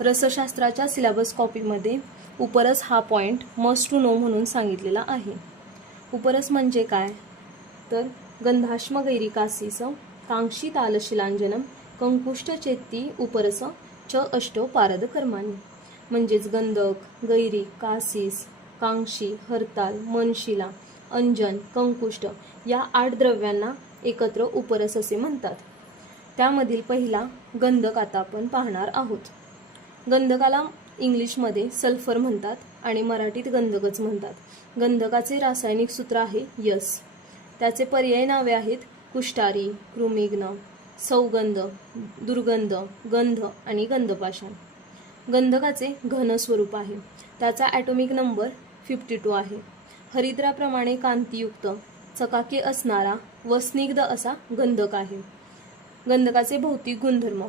रसशास्त्राच्या syllabus कॉपीमध्ये उपरस हा point must to know म्हणून सांगितलेला आहे. उपरस म्हणजे काय तर गंधाश्म गैरिकासीस कांक्षी तालशिलांजनम कंकुष्ट चेत्ती उपरस च अष्टो पारद कर्मानी. म्हणजेच गंधक, गैरिक, कासीस, कांक्षी, हरताल, मनशिला, अंजन, कंकुष्ट या 8 द्रव्यांना एकत्र उपरस असे म्हणतात. त्यामधील पहिला गंधक आता आपण पाहणार आहोत. गंधकाला इंग्लिशमध्ये सल्फर म्हणतात आणि मराठीत गंधकच म्हणतात. गंधकाचे रासायनिक सूत्र आहे यस. त्याचे पर्याय नावे आहेत कुष्टारी, कृमिघ्न, सौगंध, दुर्गंध, गंध आणि गंधपाषाण. गंधकाचे घन स्वरूप आहे. त्याचा ॲटॉमिक नंबर 52 आहे. हरिद्राप्रमाणे कांतीयुक्त, चकाकी असणारा व स्निग्ध असा गंधक आहे. गंधकाचे भौतिक गुणधर्म.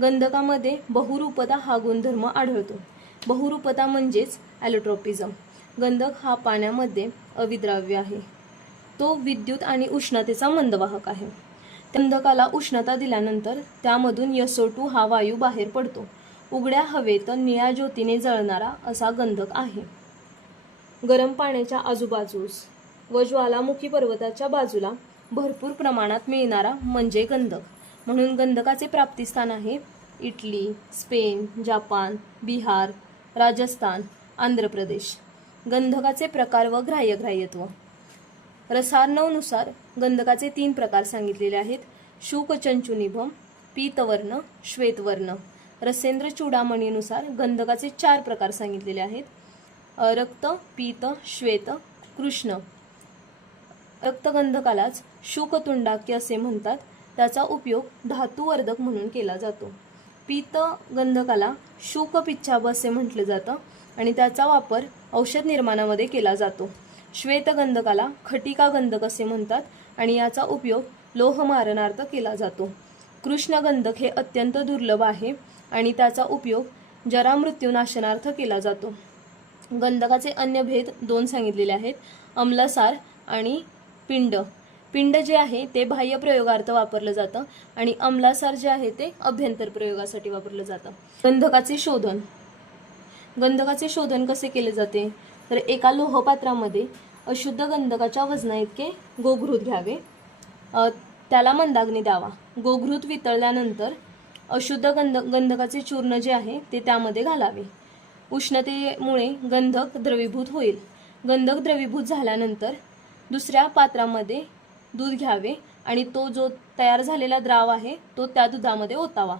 गंधकामध्ये बहुरूपता हा गुणधर्म आढळतो. बहुरूपता म्हणजेच ॲलोट्रोपिझम. गंधक हा पाण्यामध्ये अविद्राव्य आहे. तो विद्युत आणि उष्णतेचा मंदवाहक आहे. गंधकाला उष्णता दिल्यानंतर त्यामधून SO2 हा वायू बाहेर पडतो. उघड्या हवेत निळ्या ज्योतीने जळणारा असा गंधक आहे. गरम पाण्याच्या आजूबाजूस व ज्वालामुखी पर्वताच्या बाजूला भरपूर प्रमाणात मिळणारा म्हणजे गंधक. म्हणून गंधकाचे प्राप्तिस्थान आहे Italy, Spain, Japan, Bihar, Rajasthan, Andhra Pradesh. गंधकाचे प्रकार व ग्राह्यत्व. रसार्णवनुसार गंधकाचे 3 प्रकार सांगितलेले आहेत. शुकचंचुनिभम, पीतवर्ण, श्वेतवर्ण. रसेंद्र चूडामणीनुसार गंधकाचे 4 प्रकार सांगितलेले आहेत. रक्त, पीत, श्वेत, कृष्ण. रक्तगंधकालाच शुकतुंडाक्य असे म्हणतात. त्याचा उपयोग धातुवर्धक म्हणून केला जातो. पीत गंधकाला शुकपिच्छाभ असे म्हटले जातं आणि त्याचा वापर औषध निर्माणामध्ये केला जातो. श्वेतगंधकाला खटिका गंधक असे म्हणतात आणि याचा उपयोग लोहमारणार्थ केला जातो. कृष्णगंधक हे अत्यंत दुर्लभ आहे आणि त्याचा उपयोग जरामृत्यूनाशनार्थ केला जातो. गंधकाचे अन्य भेद 2 सांगितलेले आहेत. अम्लसार आणि पिंड. पिंड जे आहे ते बाह्य प्रयोगार्थ वापरलं जातं आणि अम्लसार जे आहे ते अभ्यंतर प्रयोगासाठी वापरलं जातं. गंधकाचे शोधन. गंधकाचे शोधन कसे केले जाते तर एका लोहपात्रामध्ये अशुद्ध गंधकाच्या वजना इतके गोघृत घ्यावे. त्याला मंदाग्नी द्यावा. गोघृत वितळल्यानंतर अशुद्ध गंधकाचे चूर्ण जे आहे ते त्यामध्ये घालावे. उष्णतेमुळे गंधक द्रवीभूत होईल. गंधक द्रवीभूत झाल्यानंतर दुसऱ्या पात्रामध्ये दूध घ्यावे आणि तो जो तयार झालेला द्राव आहे तो त्या दुधामध्ये ओतावा.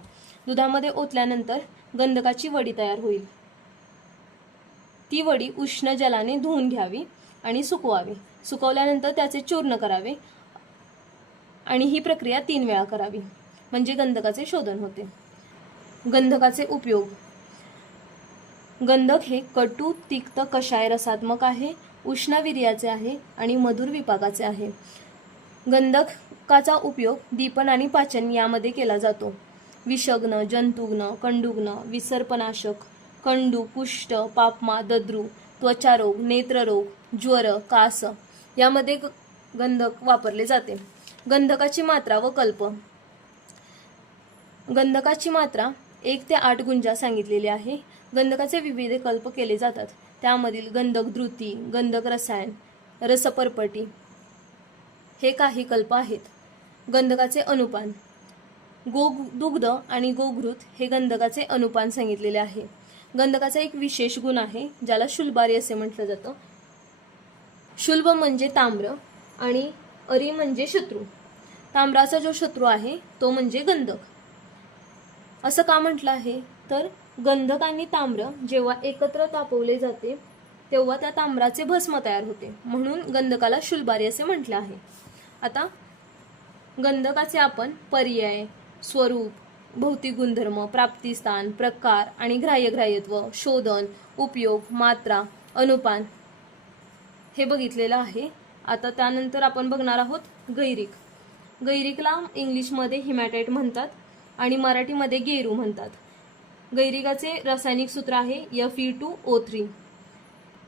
दुधामध्ये ओतल्यानंतर गंधकाची वडी तयार होईल. ती वडी उष्ण जलाने धुवून घ्यावी आणि सुकवावी. सुकवल्यानंतर त्याचे चूर्ण करावे आणि ही प्रक्रिया 3 वेळा करावी म्हणजे गंधकाचे शोधन होते. गंधकाचे उपयोग. गंधक हे कटू, तिक्त, कषाय रसात्मक आहे, उष्णवीर्याचे आहे आणि मधुर विपाकाचे आहे. गंधकाचा उपयोग दीपन आणि पाचन यामध्ये केला जातो. विषग्न, जंतुग्न, कंडुग्न, विसर्पनाशक, कंडू, कुष्ठ, पापमा, दद्रू, त्वचारोग, नेत्ररोग, ज्वर, कास यामध्ये गंधक वापरले जाते. गंधकाची मात्रा व कल्प. गंधकाची मात्रा 1 ते 8 गुंजा सांगितलेली आहे. गंधकाचे विविध कल्प केले जातात. त्यामधील गंधक धृती, गंधक रसायन, रसपरपटी हे काही कल्प आहेत. गंधकाचे अनुपान. दुग्ध आणि गोघृत हे गंधकाचे अनुपान सांगितलेले आहे. गंधकाचा एक विशेष गुण आहे ज्याला शुल्बारी असे म्हटलं जातं. शुल्ब म्हणजे ताम्र आणि अरी म्हणजे शत्रू. ताम्राचा जो शत्रू आहे तो म्हणजे गंधक. असं का म्हटलं आहे तर गंधक आणि ताम्र जेव्हा एकत्र तापवले जाते तेव्हा त्या ताम्राचे भस्म तयार होते म्हणून गंधकाला शुल्बारी असे म्हटले आहे. आता गंधकाचे आपण पर्याय, स्वरूप, भौतिक गुणधर्म, प्राप्तिस्थान, प्रकार आणि ग्राह्यत्व, शोधन, उपयोग, मात्रा, अनुपान हे बघितलेलं आहे. आता त्यानंतर आपण बघणार आहोत गैरिक. गैरिकला इंग्लिशमध्ये हिमॅटाइट म्हणतात आणि मराठीमध्ये गेरू म्हणतात. गैरिकाचे रासायनिक सूत्र आहे Fe2O3.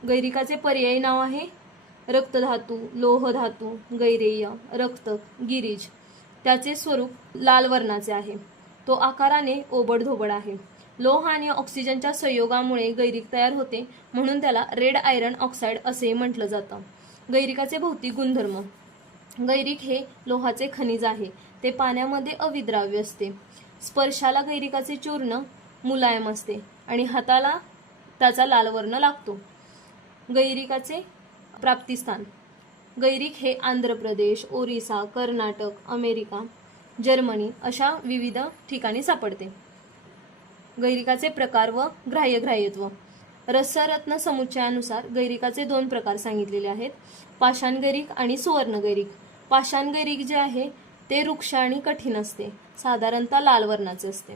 गैरिकाचे पर्यायी नाव आहे रक्तधातू, लोहधातू, गैरेय, रक्त, गिरीज. त्याचे स्वरूप लाल वर्णाचे आहे. तो आकाराने ओबडधोबड आहे. लोह आणि ऑक्सिजनच्या संयोगामुळे गैरिक तयार होते, म्हणून त्याला रेड आयरन ऑक्साईड असे म्हटलं जातं. गैरिकाचे भौतिक गुणधर्म. गैरिक हे लोहाचे खनिज आहे. ते पाण्यामध्ये अविद्राव्य असते. स्पर्शाला गैरिकाचे चूर्ण मुलायम असते आणि हाताला त्याचा लाल वर्ण लागतो. गैरिकाचे प्राप्तिस्थान. गैरिक हे आंध्र प्रदेश, ओरिसा, कर्नाटक, अमेरिका, जर्मनी अशा विविध ठिकाणी सापडते. गैरिकाचे प्रकार व ग्राह्यत्व. रसरत्न समुच्चयानुसार गैरिकाचे 2 प्रकार सांगितलेले आहेत, पाषाण गैरिक आणि सुवर्ण गैरिक. पाषाण गैरिक जे आहे ते रुक्ष आणि कठीण असते, साधारणतः लाल वर्णाचे असते.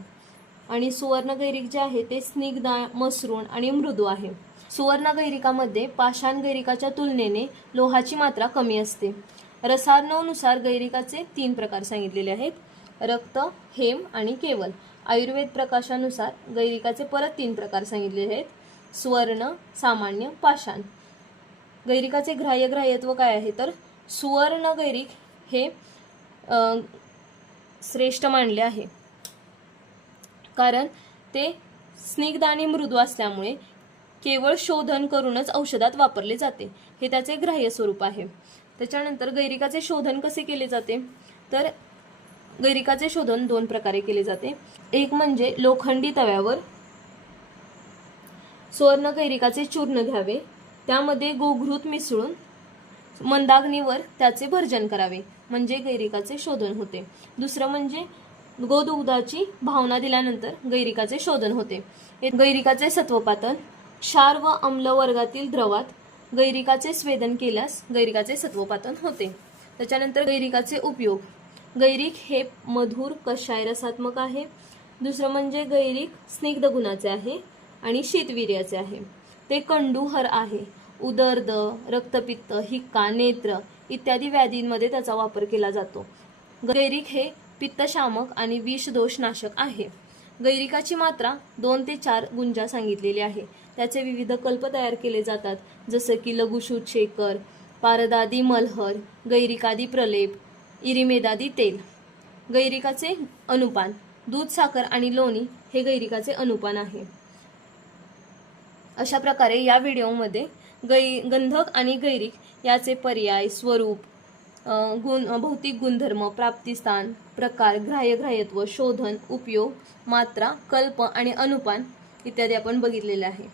आणि सुवर्ण गैरिक जे आहे ते स्निग्ध, मसृण आणि मृदू आहे. सुवर्ण गैरिकामध्ये पाषाण गैरिकाच्या तुलनेने लोहाची मात्रा कमी असते. रसार्णवनुसार गैरिकाचे 3 प्रकार सांगितलेले आहेत, रक्त, हेम आणि केवल. आयुर्वेद प्रकाशानुसार गैरिकाचे परत 3 प्रकार सांगितलेले आहेत, सुवर्ण, सामान्य, पाषाण. गैरिकाचे ग्राह्यत्व काय आहे तर सुवर्ण गैरिक हे श्रेष्ठ मानले आहे, कारण ते स्निग्ध आणि मृदू असल्यामुळे केवळ शोधन करूनच औषधात वापरले जाते. हे त्याचे ग्राह्य स्वरूप आहे. त्याच्यानंतर गैरिकाचे शोधन कसे केले जाते तर गैरिकाचे शोधन 2 प्रकारे केले जाते. एक म्हणजे लोखंडी तव्यावर सुवर्ण गैरिकाचे चूर्ण घ्यावे, त्यामध्ये गोघृत मिसळून मंदाग्नीवर त्याचे भर्जन करावे, म्हणजे गैरिकाचे शोधन होते. दुसरं म्हणजे गोदुग्धाची भावना दिल्यानंतर गैरिकाचे शोधन होते. गैरिकाचे सत्वपातन. क्षार व अम्ल वर्गातील द्रवात गैरिकाचे स्वेदन केल्यास गैरिकाचे सत्वपातन होते. त्याच्यानंतर गैरिकाचे उपयोग. गैरिक हे मधुर कषाय रसात्मक आहे. दुसरं म्हणजे गैरिक स्निग्ध गुणाचे आहे आणि शीतवीर्याचे आहे. ते कंडूहर आहे. उदरद, रक्तपित्त, हिक्का, नेत्र इत्यादी व्याधींमध्ये त्याचा वापर केला जातो. गैरिक हे पित्तशामक आणि विषदोष नाशक आहे. गैरिकाची मात्रा 2 ते 4 गुंजा सांगितलेली आहे. त्याचे विविध कल्प तयार केले जातात, जसं की लघुशूत शेकर, पारदादी मलहर, गैरिकादी प्रलेप, इरिमेदादी तेल. गैरिकाचे अनुपान. दूध, साखर आणि लोणी हे गैरिकाचे अनुपान आहे. अशा प्रकारे या व्हिडिओमध्ये गंधक आणि गैरिक याचे पर्याय, स्वरूप, भौतिक गुणधर्म, प्राप्तिस्थान, प्रकार, ग्राह्यत्व, शोधन, उपयोग, मात्रा, कल्प आणि अनुपान इत्यादी आपण बघितलेले आहे.